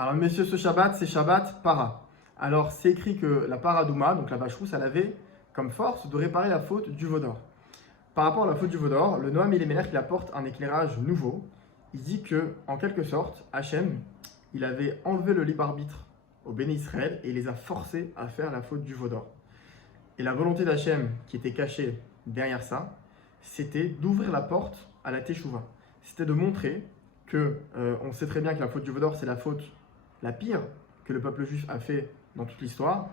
Alors, messieurs, ce Shabbat, c'est Shabbat para. Alors, c'est écrit que la paradouma, donc la vache rousse, elle avait comme force de réparer la faute du veau d'or. Par rapport à la faute du veau d'or, le Noam Elimelech, il apporte un éclairage nouveau. Il dit que, en quelque sorte, Hachem, il avait enlevé le libre arbitre au Béni Israël et il les a forcés à faire la faute du veau d'or. Et la volonté d'Hachem, qui était cachée derrière ça, c'était d'ouvrir la porte à la Teshuvah. C'était de montrer que, on sait très bien que la faute du veau d'or, c'est la faute la pire que le peuple juif a fait dans toute l'histoire.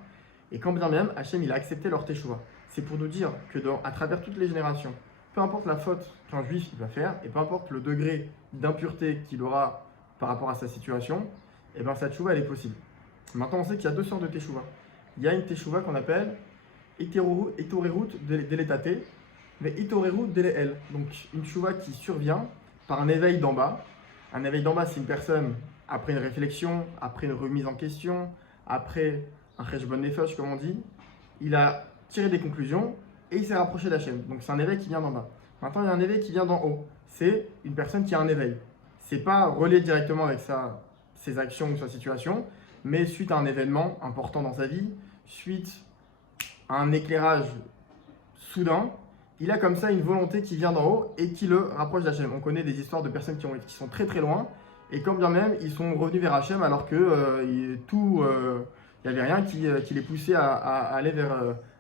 Et quand bien même, Hachem, il a accepté leur Teshuvah. C'est pour nous dire que à travers toutes les générations, peu importe la faute qu'un juif il va faire, et peu importe le degré d'impureté qu'il aura par rapport à sa situation, et bien sa Teshuvah, elle est possible. Maintenant, on sait qu'il y a deux sortes de Teshuvah. Il y a une Teshuvah qu'on appelle Itorerut Deletate, mais Itorerut Deleel. Donc une Teshuvah qui survient par un éveil d'en bas. Un éveil d'en bas, c'est une personne, après une réflexion, après une remise en question, après un cheshbon nefesh, comme on dit, il a tiré des conclusions et il s'est rapproché d'Hachem. Donc c'est un éveil qui vient d'en bas. Maintenant, il y a un éveil qui vient d'en haut. C'est une personne qui a un éveil. C'est pas relié directement avec ses actions ou sa situation, mais suite à un événement important dans sa vie, suite à un éclairage soudain, il a comme ça une volonté qui vient d'en haut et qui le rapproche d'Hachem. On connaît des histoires de personnes qui sont très très loin et quand bien même ils sont revenus vers Hachem alors que il n'y avait rien qui les poussait à aller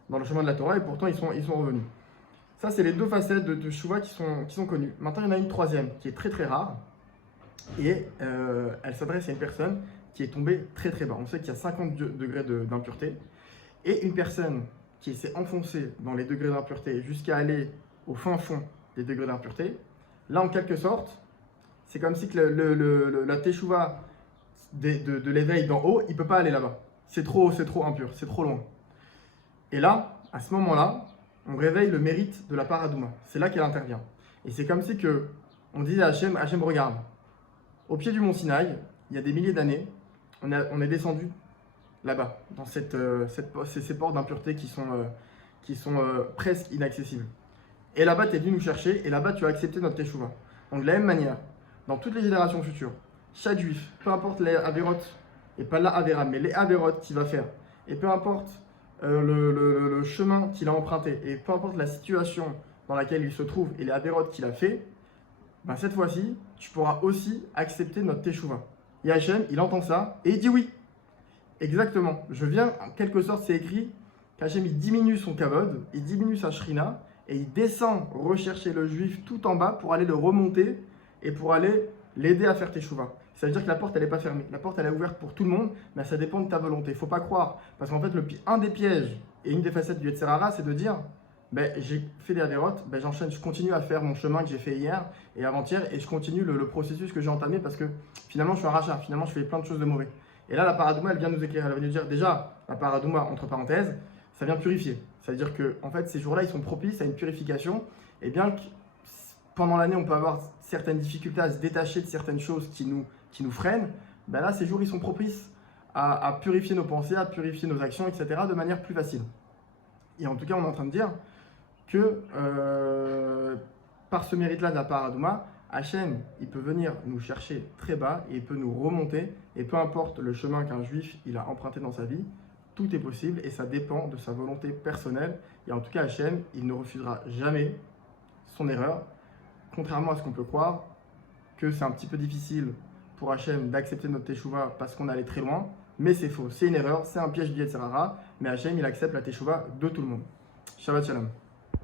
dans le chemin de la Torah et pourtant ils sont revenus. Ça, c'est les deux facettes de Teshuvah qui sont connues. Maintenant, il y en a une troisième qui est très très rare et elle s'adresse à une personne qui est tombée très très bas. On sait qu'il y a 50 degrés d'impureté et une personne qui s'est enfoncée dans les degrés d'impureté jusqu'à aller au fin fond des degrés d'impureté, là en quelque sorte, c'est comme si que la Teshuvah de l'éveil d'en haut, il ne peut pas aller là-bas. C'est trop impur, c'est trop loin. Et là, à ce moment-là, on réveille le mérite de la paradouma. C'est là qu'elle intervient. Et c'est comme si que on dit à Hachem, Hachem regarde, au pied du mont Sinaï, il y a des milliers d'années, on est descendu là-bas, dans ces portes d'impureté qui sont presque inaccessibles. Et là-bas, tu es venu nous chercher, et là-bas, tu as accepté notre Teshuvah. Donc de la même manière, dans toutes les générations futures, chaque juif, peu importe les Averot, et pas la Avera, mais les Averot qu'il va faire, et peu importe le chemin qu'il a emprunté, et peu importe la situation dans laquelle il se trouve, et les Averot qu'il a fait, ben cette fois-ci, tu pourras aussi accepter notre Teshuvah. Et Hachem, il entend ça, et il dit oui. Exactement. Je viens, en quelque sorte, c'est écrit qu'Hachem, il diminue son kavod, il diminue sa shrina, et il descend rechercher le juif tout en bas pour aller le remonter et pour aller l'aider à faire Teshuvah. Ça veut dire que la porte, elle n'est pas fermée. La porte, elle est ouverte pour tout le monde, mais ça dépend de ta volonté. Il ne faut pas croire. Parce qu'en fait, un des pièges et une des facettes du Yetzer Hara, c'est de dire j'ai fait des avérotes, j'enchaîne, je continue à faire mon chemin que j'ai fait hier et avant-hier, et je continue le processus que j'ai entamé parce que finalement, je suis un rachat. Finalement, je fais plein de choses de mauvais. Et là, la paradouma, elle vient nous éclairer. Elle vient nous dire déjà, la paradouma, entre parenthèses, ça vient purifier. Ça veut dire que en fait, ces jours-là, ils sont propices à une purification. Et bien que pendant l'année, on peut avoir certaines difficultés à se détacher de certaines choses qui nous freinent, là, ces jours, ils sont propices à purifier nos pensées, à purifier nos actions, etc. de manière plus facile. Et en tout cas, on est en train de dire que par ce mérite-là de la paradouma, Hachem, il peut venir nous chercher très bas et il peut nous remonter. Et peu importe le chemin qu'un juif il a emprunté dans sa vie, tout est possible et ça dépend de sa volonté personnelle. Et en tout cas, Hachem, il ne refusera jamais son erreur, contrairement à ce qu'on peut croire, que c'est un petit peu difficile pour Hachem d'accepter notre Teshuvah parce qu'on est allé très loin. Mais c'est faux, c'est une erreur, c'est un piège du Yetzer Hara. Mais Hachem, il accepte la Teshuvah de tout le monde. Shabbat Shalom.